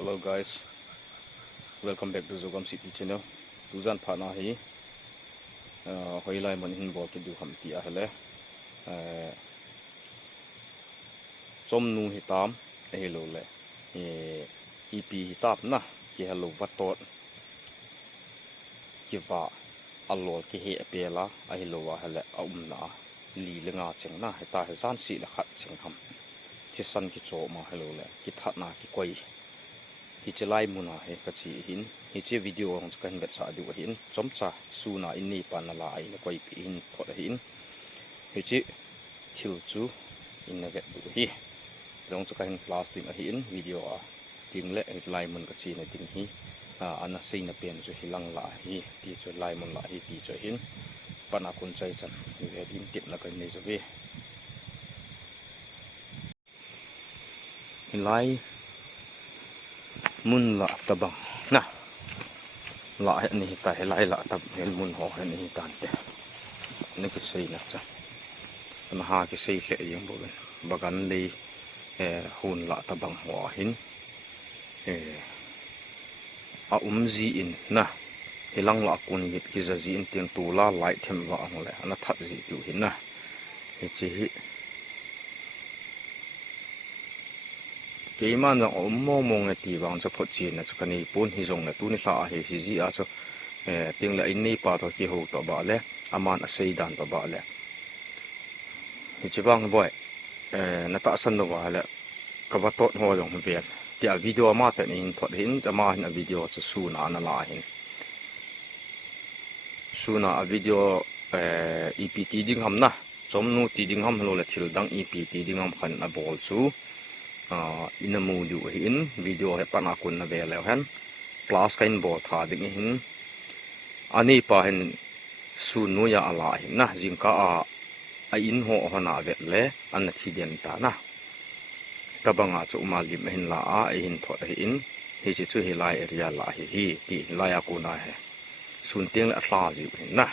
Hello guys, welcome back to Zogam City channel. Tuzan phana hi hoilai man hin bol ki du ham ti a hele chom nu hi tam hello le EP hi tap na ki hello vatot ki va alol ki he apela a hello wa hele a na li lenga cheng na heta he san si la khat cheng ham ki san ki cho ma hello le ki that na ki koi hi chelai muna he kachi hin hi che video ong kan bet sa du hin chomcha suna inni panala ai na koi pi hin thot hin hi chi thil chu in na get du hi jong chu kan plastic a hin video a ting le hi chelai mun kachi na ting hi ana sei na pen chu hilang la hi ti chu lai mun la hi ti chu hin pana kun chai chan hi he din tip na kan nei zo ve lai mun la tabang na la ni ta he lai la tab hel mun ho he ni tan te ni ki sei na cha na ha ki sei hle yeng bo ben bagan le hun la tabang ho hin a ji in na hilang la kun git ki za ji in tiang tu la lai them wa ang le ana that ji tu hin na he chi hi cái mà nó mong mong cái địa phương cho phát triển là cho cái này bốn hi dùng là tu này là hệ gì à cho tiếng là in này bảo thôi cái hồ tọa bảo lẽ aman xây đàn tọa bảo lẽ thì chỉ bằng vậy nó tạo sân tọa bảo lẽ cái vật tốt hoa dùng việt thì ở video mà tại nên thoát hình cho mà hình video cho su na nó là hình su na ở video EPT đinh hầm na trong nu tí đinh hầm luôn là thiếu đăng EPT đinh hầm khẩn là ball su in a mood du hin video he pan akun na ve le han class kain bo tha ding hin ani pa hin su nu ya ala hin na jingka a in ho hona ve le an thi den ta na ka banga chu ma lim hin la a hin tho hin hi chi chu hi lai area la hi ti lai akuna he sun tiang la hla ji hin na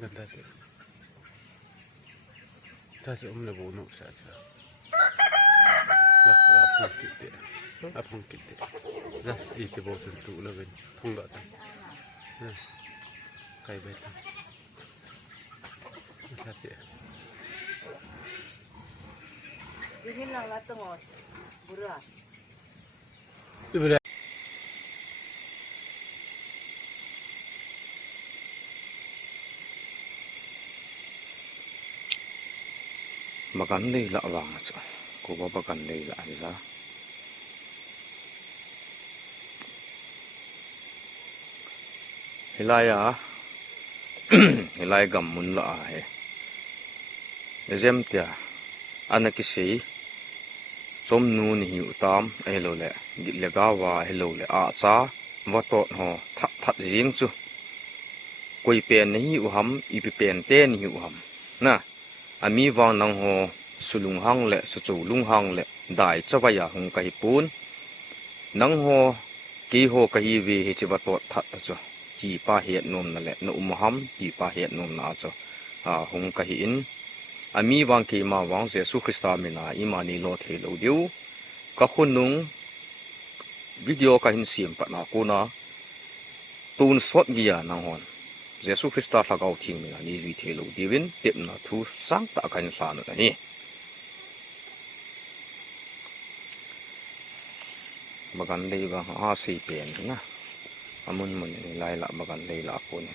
ganda tu. Ta si om na bono sa sa. La phun kit de. A phun kit de. Ras I ke bo tu tu la ben. Phun la ta. Kai be ta. Sa ti. Ini lang la tengok. Berat. Tu bela. bagan đây lạ vàng chứ cô có bagan đây lạ ra hilai à hilai gam mun lạ he exam tia anh cái gì chom nu ni hiu tam hello le git le ga wa hello le a cha wa to ho that that jing chu koi pen ni hiu ham I pen te ni hiu ham na ami wang nang ho sulung hang le su lung hang le dai chawaya hung kai pun nang ho ki ho kai vi hi chiwa to that chu chi pa hiat nom na le no ham chi pa hiat nom na chu hung kai in ami wang ki ma wang Jesu Christa mina imani lo the lo diu ka khunung video ka hin sim pa na ko na tun sot gia nang hon Jesu Christa thagau thing mina ni zi the lo diwin tep na thu sang ta kan sa na hi bagan lei ba a sei pen na amun mun ni lai la bagan lei la ko ni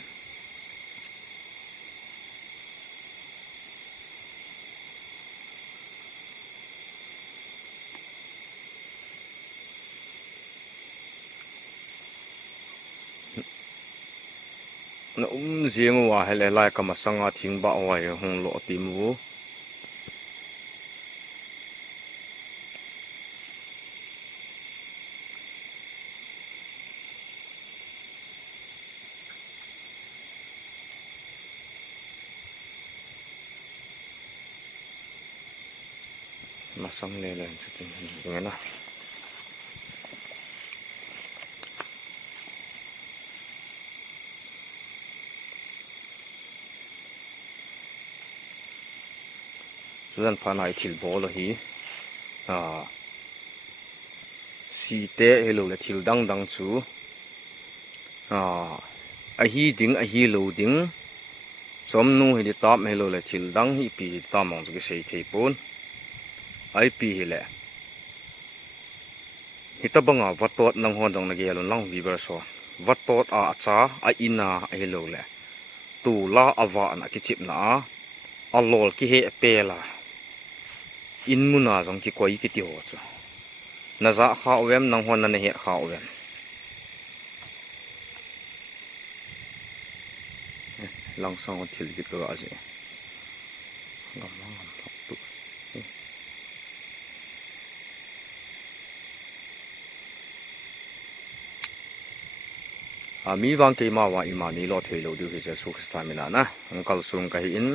na riêng wa hele lai ka masanga thing ba wa he hong lo ti mu mà xong lên lên cho tình hình như thế nào dân phá này thịt bò là hí xì té hello là thịt đăng đăng chú hi ding hi lâu ding som nu hi tam hello là thịt đăng hi pi tam mong cái xây thầy bốn ai pi hi lệ hi ta banga vatot nang hon dong na ge lon lang viber so vatot a cha a ina hello lệ tu la awa na ki chip na a lol ki he pe la in muna jong ki koi ki ti ho chu na za kha wem nang hon na he kha wem lang sang thil ki to a je ngam ngam thak tu mi wang ke ma wa ima ni lo thei lo du hi je su stamina na angkal sung ka hi in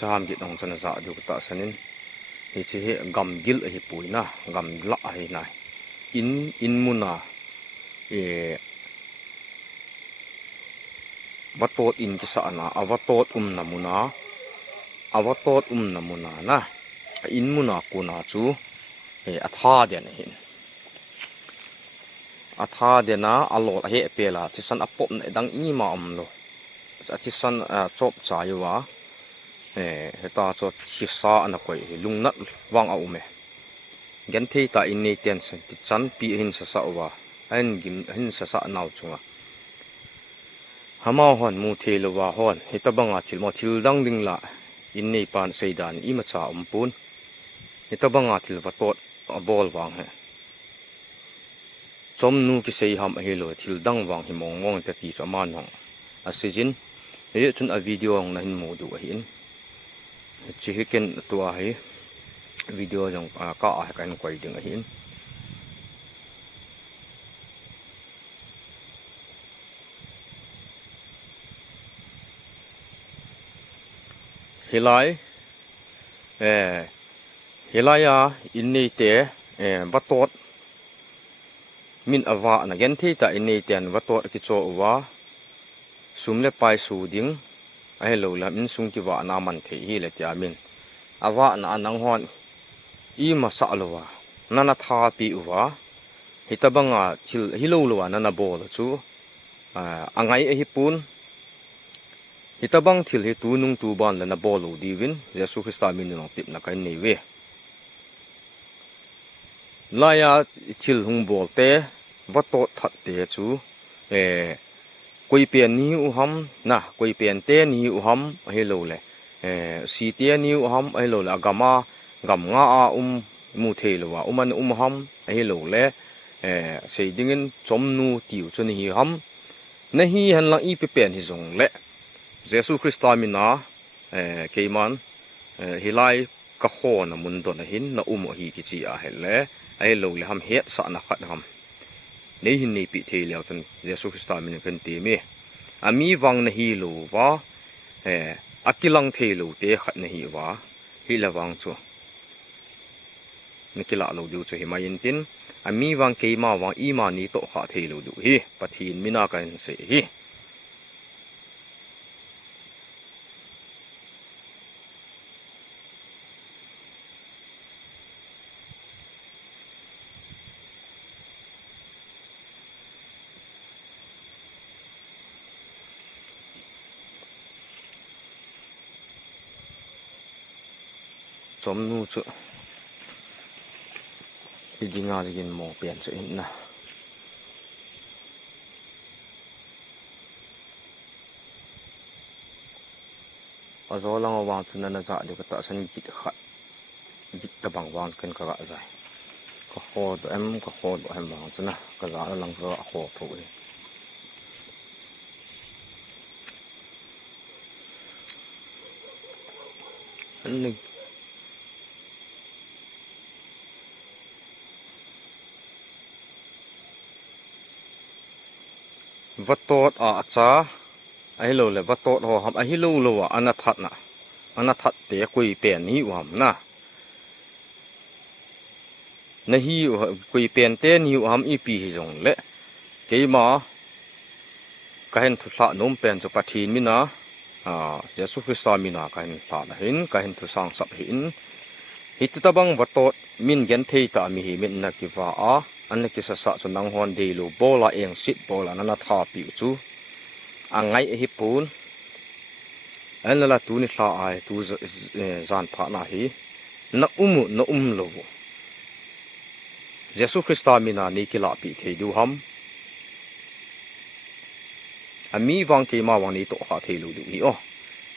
cham ki nong chana za du ta sanin hi chi he gam gil hi puina gam la hi na in muna vatot in ki sa na avatot na muna na in muna kuna chu atha den hin atha dena alot he pela chi san apop na dang i ma om lo chi san chop cha yuwa heta cho chisa ana koi lungnat wang a ume gen thei ta in nei ten sen ti chan pi hin sa sa wa an gim hin sa sa naw chunga hama hon mu thelo wa hon heta banga thil mo thil dang ding la in nei pan seidan i ma cha pun heta banga thil va tot a bol wang he chom nu ki sei ham a helo thil dang wang hi mong mong ta ti so man hong a sijin e chun a video ong na hin mu du a hin chi hiken tua hi video jong ka a kan koi ding a hin hilai hilaya inni te batot min awa na gen thi ta inni ten batot ki cho wa sumle pai su ding ai lo lam in sung ki wa na man the hi le tia min awa na anang hon i ma sa lo wa nana tha pi wa hitabanga chil hilo lo wa nana bol chu angai a hi pun hitabang thil hi tu nung tu ban la na bol lo diwin jesu christa min no tip na kai nei we laya thil hung bol te vato that te chu koi pian ni u ham na koi pian te ni u ham hello le si te ni u ham hello la gama gam nga a mu thelo wa uman ham hello le sei dingin chom nu tiu chu ni ham na hi han la i pe pen hi zong le jesu christa mina keiman hilai ka kho na mun do na hin na hi ki chi a hele hello le ham het sa na khat ham nei hin nei pi thei leo chun jesu christa min kan ti mi ami wang na hi lo wa akilang thei lo te khat na hi wa hi la wang chu nikila lo du chu hi mai in tin ami wang ke ma wang i ma ni to kha thei lo du hi pathin mina kan se hi chom nu chu idinga jigin mo pian chu in na azo lang awang chu na za de ka ta san git khat git ta bang wang kan ka ga zai có kho tụi em có kho tụi em vào cho nè cái giá là lăng rõ kho phụ đi anh đi vắt tốt à cha ai lâu là vắt tốt ho hầm ai lâu lâu à anh thật để quỳ bèn hi hầm na na hi quỳ bèn tên hi hầm ipi giống lệ cái mà cái hình thu sa nôm bèn cho bắt hin mi na Yesu Christa mi na cái hình sa na hin cái hình thu sang sắp hin hít ta bang vắt tốt min gen thei ta mi hi min na kiva a anh cái sa sa cho nang hon de lu bola eng sit bola na tha pi chu angai hi pun anh là tu ni sa ai tu zan pha na hi na lo Yesu Christa mi na ni kila pi thei du ham ami wang ke ma wang ni to kha thei lu du hi o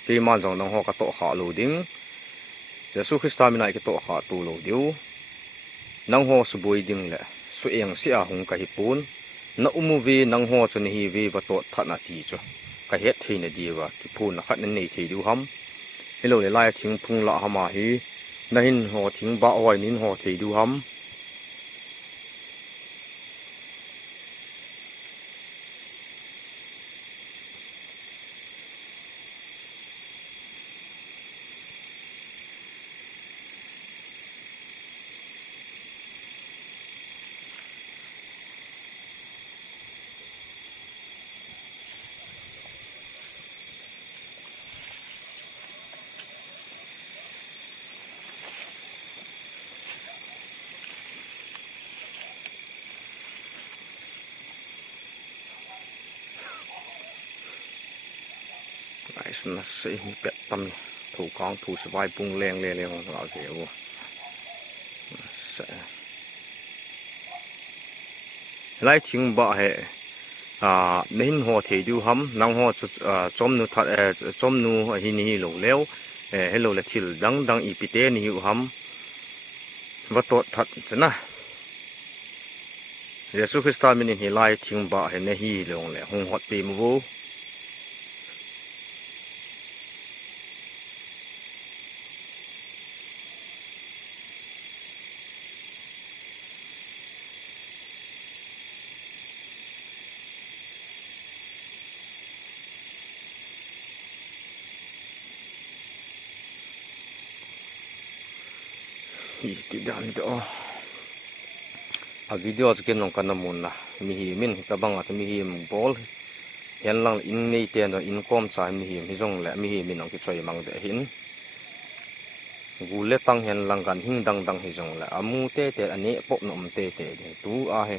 ke ma jong nang ho ka to kha lu ding Yesu Christa mi na ke to kha tu lo diu nang ho su boi ding le su eng sia hung ka hi pun na vi nang ho chun hi vi ba to tha na ti chu ka het thei na di wa ki phun na khat na nei thei du ham hello le lai thing phung la hama hi na hin ho thing ba oi nin ho thei du ham ai sun na se mi pet tam thủ con thủ sẽ vai bung leng le le ho la ke wo sẽ lai thing ba he nên ho thei du ham nang ho chom nu that chom nu hi ni lo leo hello le thil dang dang ipite ni hu ham va to that chana Yesu Christa min hi lai thing ba he ne hi long le hong hot pe mu wo ti dan do a video ken nong kan mun na mi hi min ka banga mi hi bol yan lang in nei te no in kom cha mi hi jong le mi hi min nong ki choi mang de hin gu le tang hen lang kan hing dang dang hi jong le amu te te ane pop nom te te de tu a he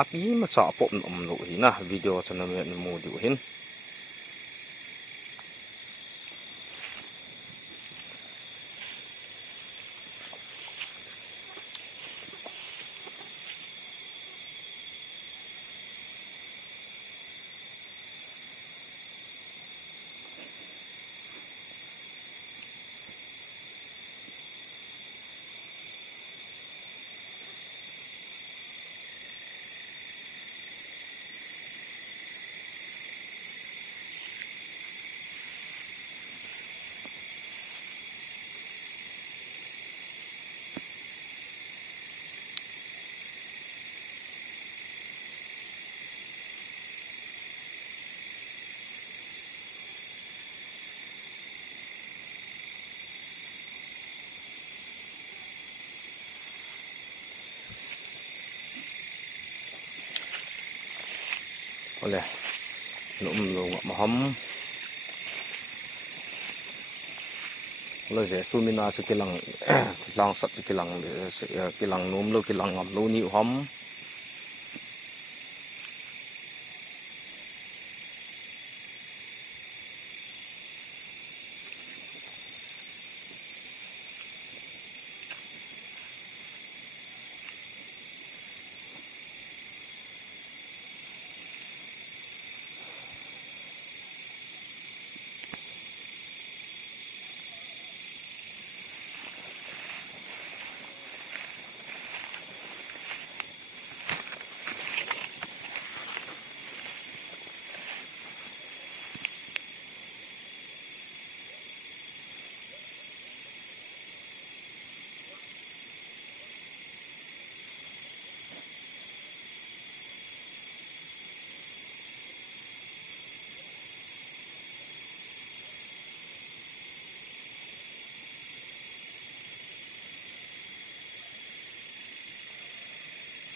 a pi ma cha pop nom lo hi na video chana me mu du hin ole lo ma ham lo je sumina su kilang lang sat kilang nom lo kilang ngam lo ni ham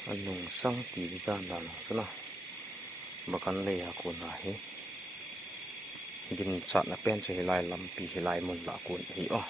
anung sang ti dan dan sana bakan le ya ko na hi gin chat na pen che hilai lampi hilai mun la kun hi o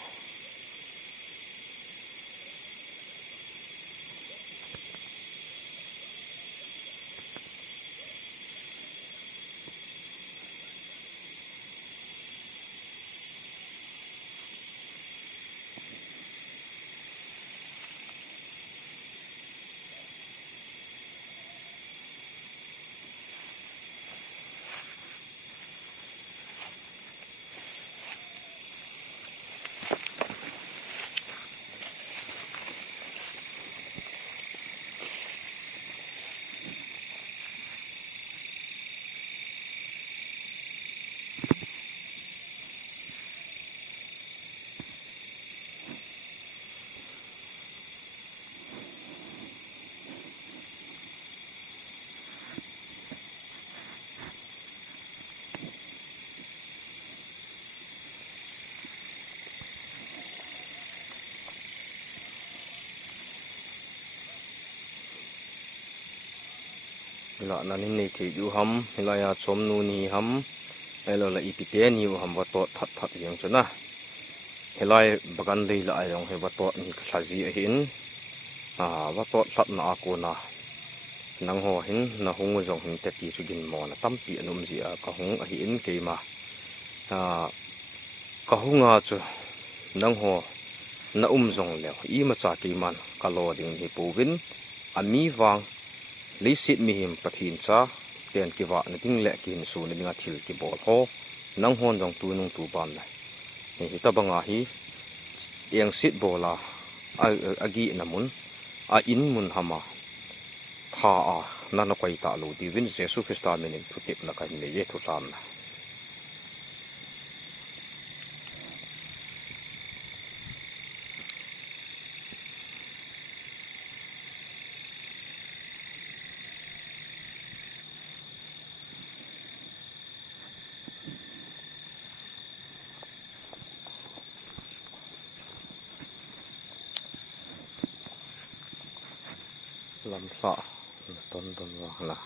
la na nin nei thei du ham hilaya chom nu ni ham elo la ipite ni ham wa to that that yang chana hilai bagan dei la ayong he wa to ni khlaji a hin wa to that na ko na nang ho hin na hung jong hin te ti chu gin mo na tam pi anum ji a ka hung a hin ke ma ka hunga chu nang ho na jong le i ma cha ki man ka lo ding hi povin ami wang leisit mi him pathin cha ten ki wa na ting le kin su ni nga thil ki bol ho nang hon jong tu nung tu ban na hi ta banga hi eng sit bola agi namun a in mun hama tha a na na koi ta lo di win jesu christa menin thu tip na kan le ye thu tam na lam sa ton ton wa la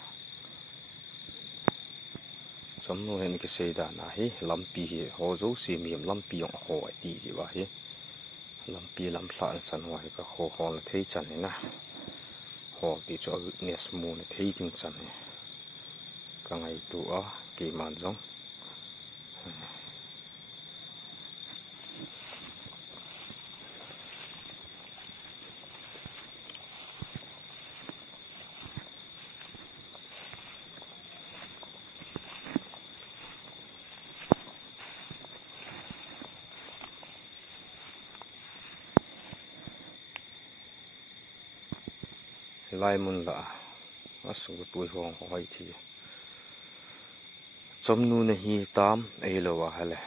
chom no hen ki sei da na hi lampi hi ho zo si mi lampi yong ho ai ti ji wa hi lampi lam sa chan wa ka ho ho la thei chan ni na ho ti cho ne smu ne thei king chan ni ka ngai tu a ki man jong lai mun la asu tu hong hoi thi chom nu na hi tam ei lo wa hale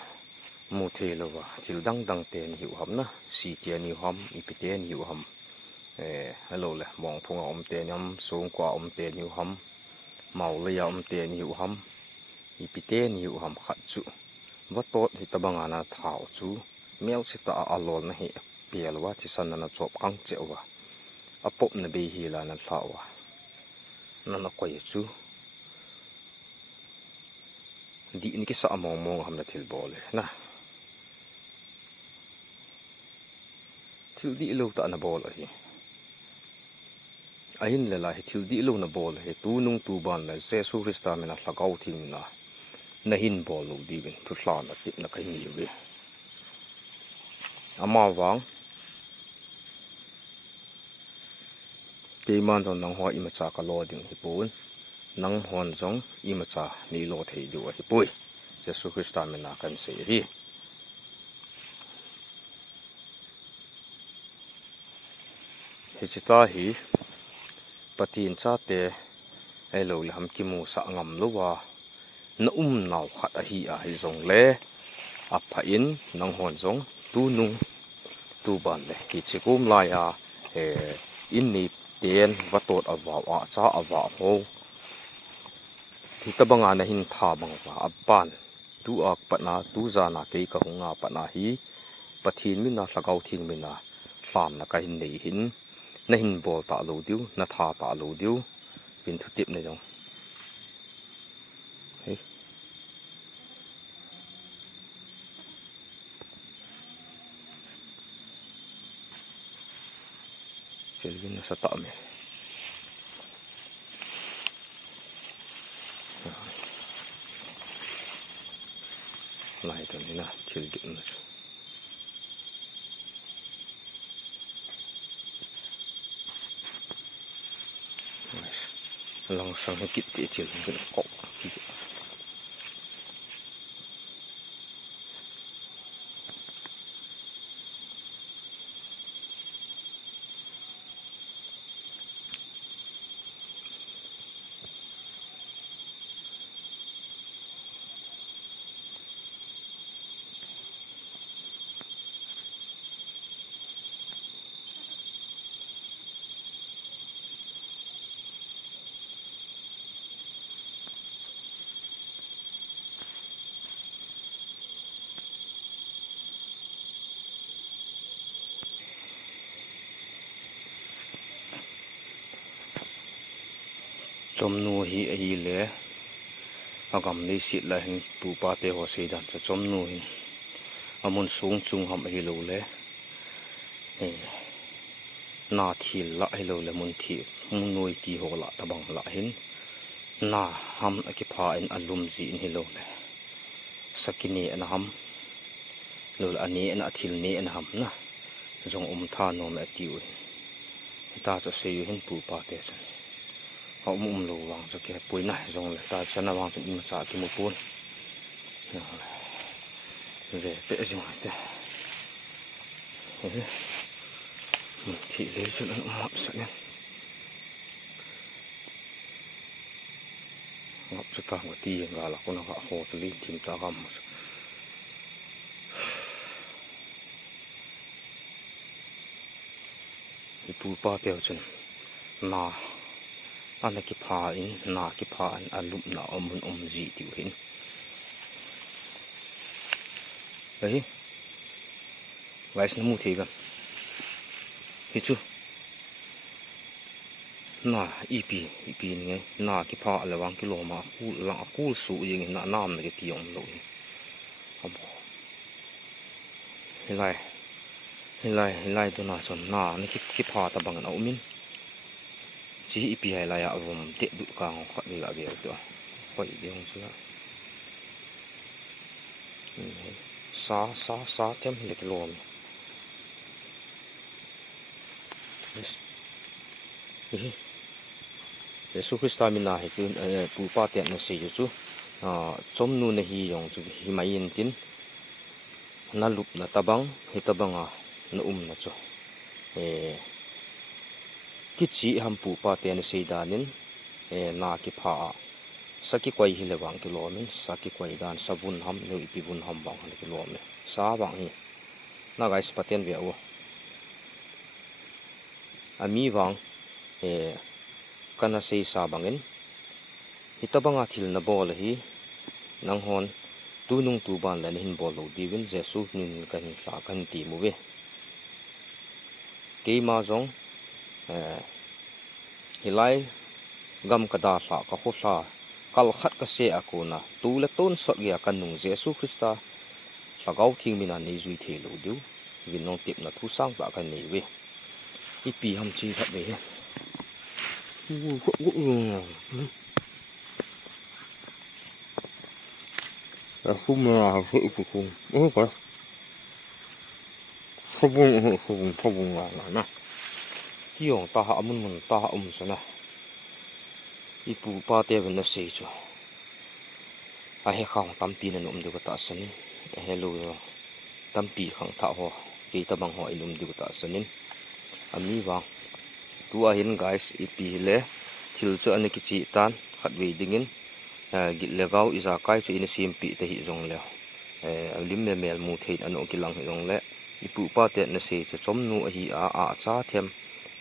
mu the lo wa thil dang dang te ni hu ham na si te ni ham I pi te ni hu ham hello le mong phunga om te nyam sung kwa om te ni hu ham mau le ya om te ni hu ham I pi te ni hu ham khat chu wa tot hi tabanga na thau chu mel sita alol na hi pial wa thi san na chop kang che wa apop na be hi la na thawa na na koi chu di ni ki sa among mong ham na thil bole na thil di lo ta na bol hi ahin le la hi thil di lo na bol he tu nung tu ban la jesu christa me na hlakau thing na na hin bol lo di bin thu hla na tip na kai ni we ama wang ke man jong nang ho I ma cha ka lo ding hi pun nang hon jong I ma cha ni lo thei du hi pui jesu christa me na kan se hi hi chita hi patin cha te ai lo le ham ki mu sa ngam lo wa na naw khat a hi jong le a pha in nang hon jong tu nung tu ban le hi chikum la ya in ni ten wa tot awa wa cha awa ho thi tabanga na hin tha bang wa apan tu ak patna tu za na ke ka hunga patna hi pathin min na hlakau thing min na hlam na ka hin nei hin na hin bol ta lo diu na tha ta lo diu pin thu tip này jong hey Kelvin sa ta me lại to ni na Kelvin na lang sang hay kit ti Kelvin ko chom nu hi le agam nei sit la hin tu pa te ho se dan cha chom nu hi amun sung chung ham hi lo le na thil la hi lo le mun thi mun noi ti ho la tabang la hin na ham aki pha in alum ji in hi lo le sakini an ham lo ani an athil ne an ham na jong tha no me ti u ta cha se yu hin pu pa te cha họ lo vàng cho cái bụi này dòng lại ta chân là vàng thì mà trả cái một cuốn về tệ gì mà thế thị lấy cho nó ngập sợ nhá ngập cho ta một tí và là con nó gạ hồ cho linh tìm ta gầm thì tu ba tiêu chân na anh cái pha in na cái pha anh alum na mun gì tiểu hình đấy guys nó mua thì gần hiểu chưa na ip này na cái pha là vang kilo mà cu sụ gì na nam này cái tiong rồi lại tôi nói cho na cái pha ta bằng áo min chỉ ipi hay là ya vùng tiện đủ càng khoát đi lại việc nữa khoát đi không chứ xá thêm lịch lồn Yesu Christa mình là cái bù ba tiện là gì chứ trong nu này hi dùng chứ hi mai yên tin na lup na tabang hi tabang na na cho cái chỉ ham pu pa tiền xây đàn nên na cái pha sa cái quay hi le wang cái lom nên sa cái quay đàn sa bun ham nếu ipi bun ham bang cái lom nên sa bang hi na guys paten về ô ami wang kana sei sa bangin ita banga thil na bol hi nang hon tu nung tu ban lan hin bol lo diwin jesu nin kan sa kan ti mu ve ke ma jong hilai gam kada sa ka kho sa kal khat ka se akuna tu le ton sot ya kan nung jesu Christa sagau thing mina nei zui the lo diu vin nong tip na thu sang ba kan nei ve ipi ham chi khat ve phum là sự của phum có phum là nè kiong ta ha mun ta sana ipu pa te ben na sei chu a he khang tampi na num du ta sanin hello tampi khang tha ho ke ta bang ho inum du ta sanin ami wa tu a hin guys ipi le thil chu an ki chi tan khat ve dingin git legaw iza kai chu in sim pi te hi zong le lim me mel mu thein an o ki lang hi zong le ipu pa te na sei chu chom nu hi a cha them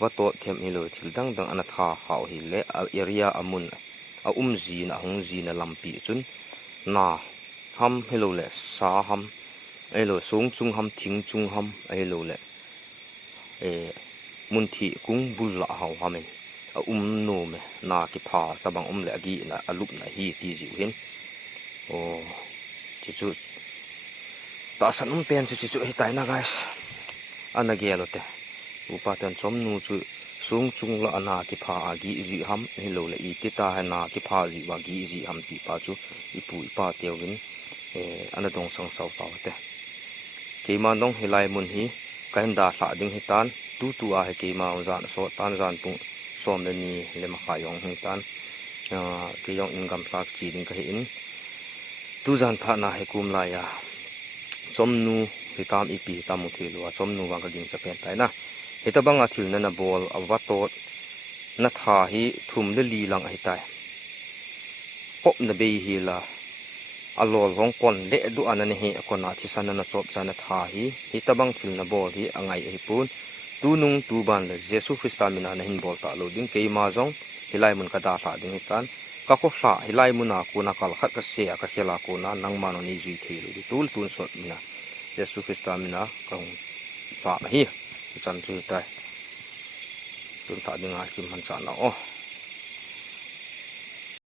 wa to them hi lo thil dang dang ana tha hau hi le area amun a ji na hong ji na lampi chun na ham hello le sa ham elo sung chung ham thing chung ham elo le มุนทีกุ้งบุลละหาวหามินนูเมนากิพาตะบังเลกีนะอลุกนะฮีตีจิวเห็นโอ้จุดตาสันเป็นจุดให้ตายนะ guys อันนั้นเกลอเตอุปาตันสมนูจุสูงจุงละนากิพาอากีจิฮัมฮิโลละอีติตาให้นากิพาจิวากีจิฮัมตีปาจุอีปูอีปาเตียววินอันนั้นตรงสังเสาเปล่าเตเกมาน้องเฮลัยมุนฮีกันดาสาดิงฮิตันตัวให้เกมาจานโซตันจานปุงสมเดนีเลมาขายองฮิตันเกยองอินกัมพลักจีดิงก็เห็นตัวจานพานาให้กุมลายาสมนูฮิตามอีปีตามมุทิลัวสมนูวังกกิงจะเป็นไปนะเหตุบังอาทิลนันบอลอวัตโตนัทาฮิทุมเลลีลังไอตายพบนเบยฮิลาอลอลของคนเละดูอันนั้นเหตุคนอาทิสันนันจบจานทาฮิเหตุบังทิลนับอลฮิอังไงไอปูนตูนุงตูบันเลยเยซูคริสต์มินาในหินบอลตาโลดิ้งเกยมาจงฮิไลมุนกระดาษดิ้งฮิตันก็ขอฮิไลมุนาคูนักลขัดกเสียกเขลาคูนานังมานนิจุยเทลุดิตูลตูนสดมินาเยซูคริสต์มินาคงฝากนะฮีจันจุยได้ตุนตาดึงอาคิมหันจานละอ๋อ